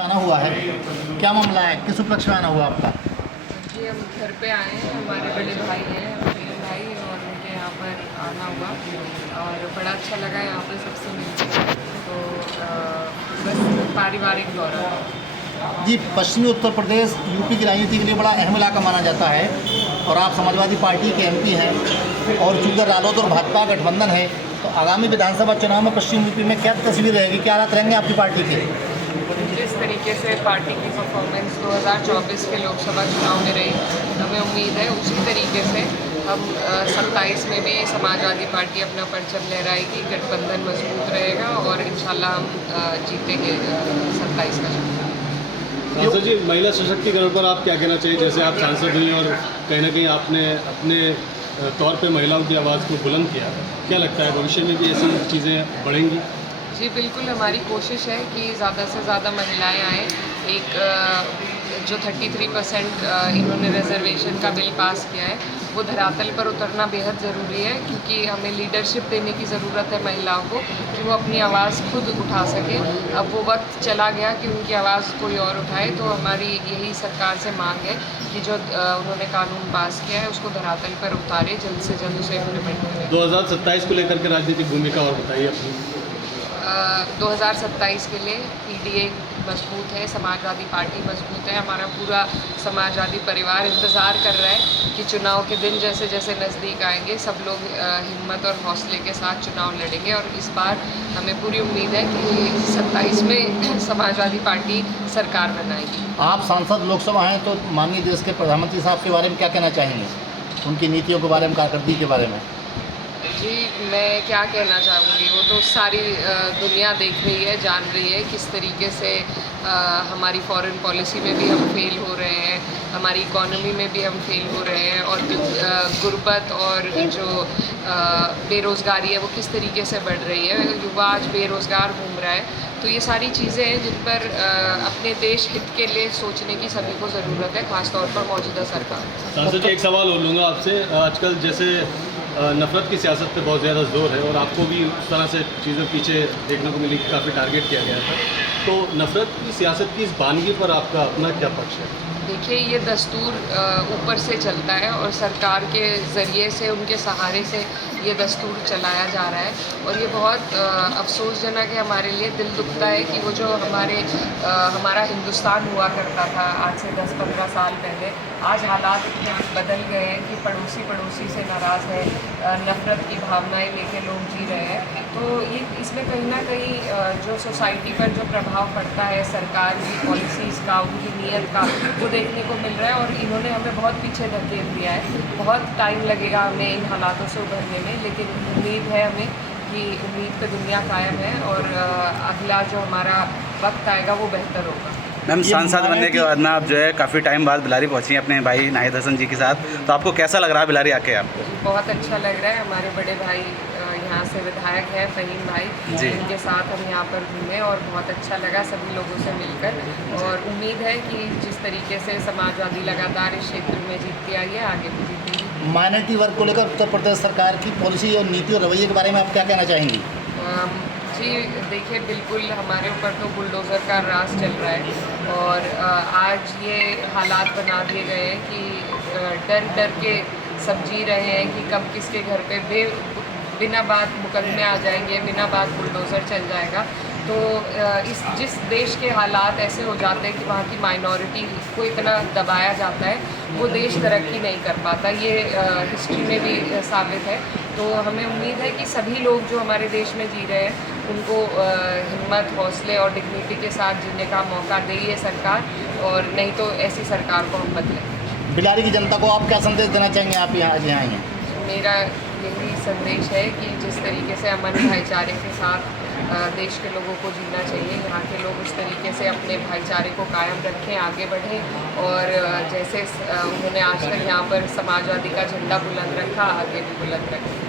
आना हुआ है, क्या मामला है, किस उपलक्ष्य में आना हुआ आपका? जी, हम घर पे आए हैं। हमारे बड़े भाई हैं मेरे भाई, और उनके यहाँ पर आना हुआ और बड़ा अच्छा लगा यहाँ पे सबसे मिलकर। तो बस पारिवारिक दौरा था। जी, पश्चिमी उत्तर प्रदेश यूपी की राजनीति के लिए बड़ा अहम इलाका माना जाता है और आप समाजवादी पार्टी के एमपी हैं और चूँकि रालोद और भाजपा गठबंधन है, तो आगामी विधानसभा चुनाव में पश्चिम यूपी में क्या तस्वीर रहेगी, क्या हालात रहेंगे आपकी पार्टी के? जिस तरीके से पार्टी की परफॉर्मेंस 2024 के लोकसभा चुनाव में रही, हमें उम्मीद है उसी तरीके से हम 27 में भी समाजवादी पार्टी अपना परचम लहराएगी, गठबंधन मजबूत रहेगा और इंशाल्लाह हम जीतेंगे 27 का चुनाव। सांसद जी, महिला सशक्तिकरण पर आप क्या कहना चाहिए? जैसे आप सांसद हुई और कहीं ना कहीं आपने अपने तौर पे महिलाओं की आवाज़ को बुलंद किया, क्या लगता है भविष्य में भी ऐसी चीज़ें बढ़ेंगी? जी बिल्कुल, हमारी कोशिश है कि ज़्यादा से ज़्यादा महिलाएं आएँ। एक जो 33% इन्होंने रिजर्वेशन का बिल पास किया है, वो धरातल पर उतरना बेहद ज़रूरी है, क्योंकि हमें लीडरशिप देने की ज़रूरत है महिलाओं को कि वो अपनी आवाज़ खुद उठा सकें। अब वो वक्त चला गया कि उनकी आवाज़ कोई और उठाए, तो हमारी यही सरकार से मांग है कि जो उन्होंने कानून पास किया है उसको धरातल पर उतारे, जल्द से जल्द उसे इम्प्लीमेंट करें। 2027 को लेकर के राजनीतिक भूमिका और बताइए अपनी। 2027 के लिए पीडीए मजबूत है, समाजवादी पार्टी मजबूत है। हमारा पूरा समाजवादी परिवार इंतज़ार कर रहा है कि चुनाव के दिन जैसे जैसे नज़दीक आएंगे, सब लोग हिम्मत और हौसले के साथ चुनाव लड़ेंगे और इस बार हमें पूरी उम्मीद है कि 27 में समाजवादी पार्टी सरकार बनाएगी। आप सांसद लोकसभा हैं, तो माननीय देश के प्रधानमंत्री साहब के बारे में क्या कहना चाहेंगे, उनकी नीतियों के बारे में, कारकर्दगी के बारे में? जी, मैं क्या कहना चाहूँगी, वो तो सारी दुनिया देख रही है, जान रही है किस तरीके से हमारी फॉरेन पॉलिसी में भी हम फेल हो रहे हैं, हमारी इकोनॉमी में भी हम फेल हो रहे हैं, और गुर्बत और जो बेरोज़गारी है वो किस तरीके से बढ़ रही है। युवा आज बेरोज़गार घूम रहा है। तो ये सारी चीज़ें हैं जिन पर अपने देश हित के लिए सोचने की सभी को ज़रूरत है, खासतौर पर मौजूदा सरकार। सांसद जी, एक सवाल और लूँगा आपसे। आजकल जैसे नफ़रत की सियासत पे बहुत ज़्यादा जोर है और आपको भी उस तरह से चीज़ें पीछे देखने को मिली कि काफ़ी टारगेट किया गया था, तो नफ़रत की सियासत की इस बानगी पर आपका अपना क्या पक्ष है? देखिए, ये दस्तूर ऊपर से चलता है और सरकार के ज़रिए से, उनके सहारे से ये दस्तूर चलाया जा रहा है और ये बहुत अफसोसजनक है हमारे लिए। दिल दुखता है कि वो जो हमारा हिंदुस्तान हुआ करता था आज से 10-15 साल पहले, आज हालात इतने बदल गए हैं कि पड़ोसी से नाराज़ है, नफ़रत की भावनाएं लेके लोग जी रहे हैं। तो ये इसमें कहीं ना कहीं जो सोसाइटी पर जो प्रभाव पड़ता है सरकार की पॉलिसीज़ का, उनकी नीयत का, वो देखने को मिल रहा है और इन्होंने हमें बहुत पीछे धकेल दिया है। बहुत टाइम लगेगा हमें इन हालातों से उभरने में, लेकिन उम्मीद है हमें कि उम्मीद पे दुनिया कायम है और अगला जो हमारा वक्त आएगा वो बेहतर होगा। मैम, सांसद बनने के बाद में आप जो है काफ़ी टाइम बाद बिलारी पहुंची हैं अपने भाई नाहिद हसन जी के साथ, तो आपको कैसा लग रहा है बिलारी आके आपको? बहुत अच्छा लग रहा है। हमारे बड़े भाई यहाँ से विधायक हैं, फ़हीम भाई जी, इनके साथ हम यहाँ पर घूमे और बहुत अच्छा लगा सभी लोगों से मिलकर, और उम्मीद है कि जिस तरीके से समाजवादी लगातार इस क्षेत्र में जीतती आई है, आगे भी जीतेगी। माइनॉरिटी वर्ग को लेकर उत्तर प्रदेश सरकार की पॉलिसी और नीति और रवैये के बारे में आप क्या कहना चाहेंगी? जी देखिए, बिल्कुल हमारे ऊपर तो बुलडोज़र का राज चल रहा है और आज ये हालात बना दिए गए हैं कि डर डर के सब जी रहे हैं कि कब किसके घर पे बिना बात मुकदमे आ जाएंगे, बिना बात बुलडोज़र चल जाएगा। तो जिस देश के हालात ऐसे हो जाते हैं कि वहाँ की माइनॉरिटी को इतना दबाया जाता है, वो देश तरक्की नहीं कर पाता। ये हिस्ट्री में भी साबित है। तो हमें उम्मीद है कि सभी लोग जो हमारे देश में जी रहे हैं उनको हिम्मत, हौसले और डिग्निटी के साथ जीने का मौका दे ये सरकार, और नहीं तो ऐसी सरकार को हम बदलें। बिलारी की जनता को आप क्या संदेश देना चाहेंगे, आप यहाँ आज यहाँ आई हैं? मेरा यही संदेश है कि जिस तरीके से अमन भाईचारे के साथ देश के लोगों को जीना चाहिए, यहाँ के लोग उस तरीके से अपने भाईचारे को कायम रखें, आगे बढ़ें और जैसे उन्होंने आज तक यहाँ पर समाजवादी का झंडा बुलंद रखा, आगे भी बुलंद रखें।